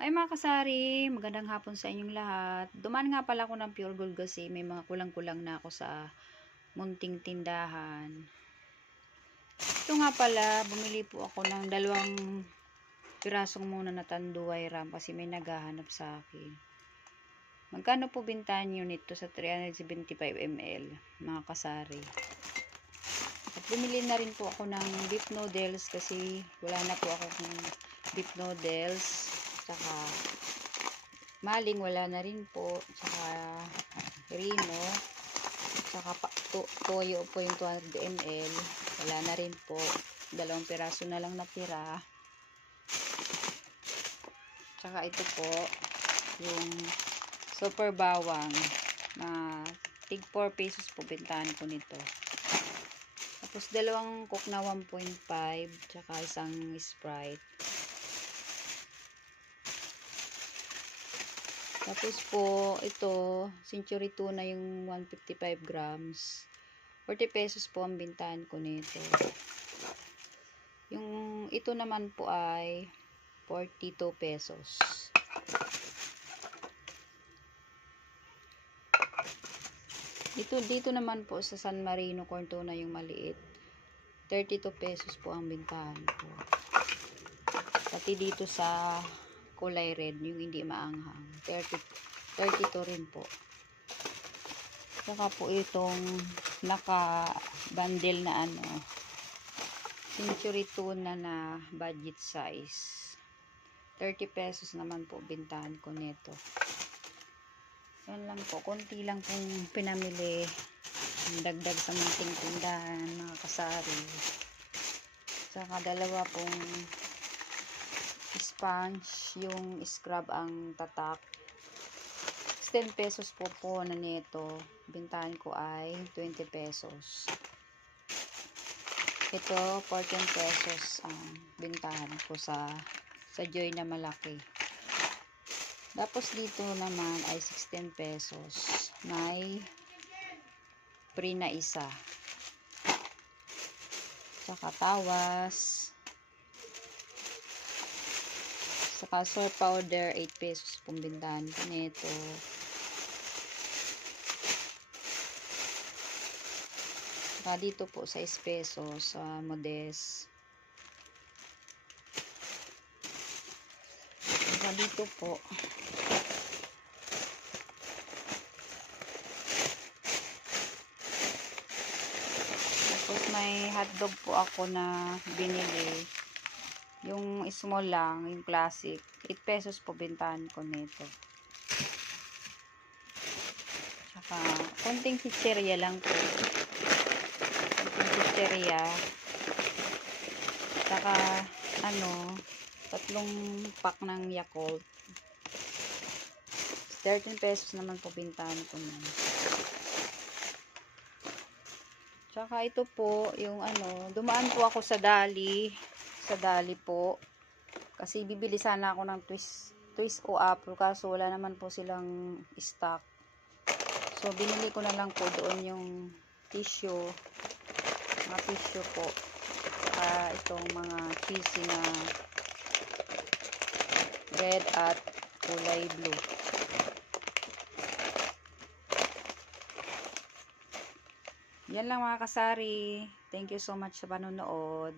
Ay mga kasari, magandang hapon sa inyong lahat. Dumaan nga pala ako ng Pure Gold kasi may mga kulang-kulang na ako sa munting tindahan. Ito nga pala, bumili po ako ng 2 pirasong muna na tanduay ram kasi may naghahanap sa akin. Magkano po bintahan nyo nito sa 375 ml mga kasari? At bumili na rin po ako ng beef noodles kasi wala na po ako ng beef noodles. Saka maling wala na rin po. Saka rino. Saka toyo po yung 200 ml. Wala na rin po. 2 piraso na lang natira. Saka ito po yung super bawang na tig 4 pesos po bintahan ko nito. Tapos 2 coke na 1.5 tsaka isang Sprite. Tapos po ito Century tuna yung 155 grams. 40 pesos po ang bintahan ko nito. Yung ito naman po ay 42 pesos. Dito naman po sa San Marino corn tuna yung maliit. 32 pesos po ang bintahan ko. Pati dito sa kulay red, yung hindi maanghang. 32 rin po. Saka po itong naka-bundle na Century tuna na budget size. 30 pesos naman po bintahan ko nito. Yan lang po, konti lang pong pinamili. Dagdag sa munting tindahan, mga kasari. Saka 2 pong sponge, yung scrub ang tatak. 10 pesos po na nito. Bintahan ko ay 20 pesos. Ito, 14 pesos ang bintahan ko sa Joy na malaki. Tapos dito naman ay 16 pesos. May free na isa. Saka tawas. Saka soy powder, 8 pesos pong bintahan ko nito. Saka dito po 6 pesos sa Modest. Saka dito po tapos may hotdog po ako na binili. Yung small lang, yung classic. 8 pesos po bintahan ko nito. Saka konting chicheria lang po. Konting chicheria. Saka 3 pack ng Yakult. 13 pesos naman po bintahan ko nun. Tsaka ito po, yung dumaan po ako sa Dali. Sa Dali po. Kasi bibili sana ako ng twist o apple. Kaso wala naman po silang stock. So, binili ko na lang po doon yung tissue. Mga tissue po. Tsaka itong mga cheesy na red at kulay blue. Yan lang mga kasari. Thank you so much sa panonood.